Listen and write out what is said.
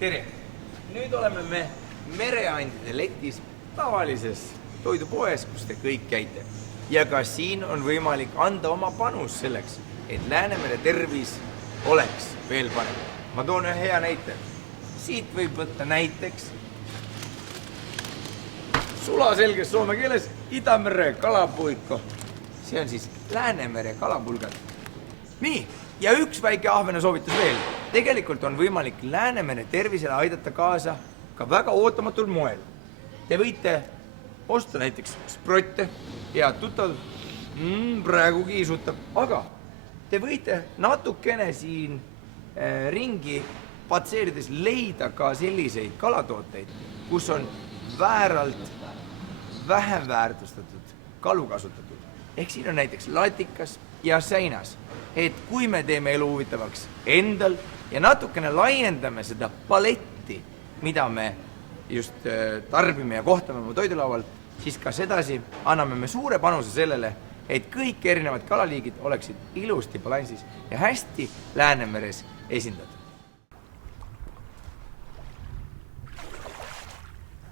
tere! Nüüd oleme me mereandide letis tavalises toidupoes, kus te kõik käite. Ja ka siin on võimalik anda oma panus selleks, et Läänemere tervis oleks veel parem. Ma toon ühe hea näite. Siit võib võtta näiteks sulaselges soome keeles Idamere kalapuiko. See on siis Läänemere kalapulgad. Nii, ja üks väike ahvene soovitus veel. Tegelikult on võimalik Läänemere tervisele aidata kaasa ka väga ootamatul moel. Te võite osta näiteks sprotte ja tuttav praegu kiisutab, aga te võite natukene siin ringi patseerides leida ka selliseid kalatooteid, kus on vääralt vähem väärtustatud kalu kasutatud. Ehk siin on näiteks latikas ja säinas, et kui me teeme elu huvitavaks endal ja natukene laiendame seda paletti, mida me just tarbime ja kohtame oma toidulaual, siis ka sedasi anname me suure panuse sellele, et kõik erinevad kalaliigid oleksid ilusti balansis ja hästi Läänemeres esindatud.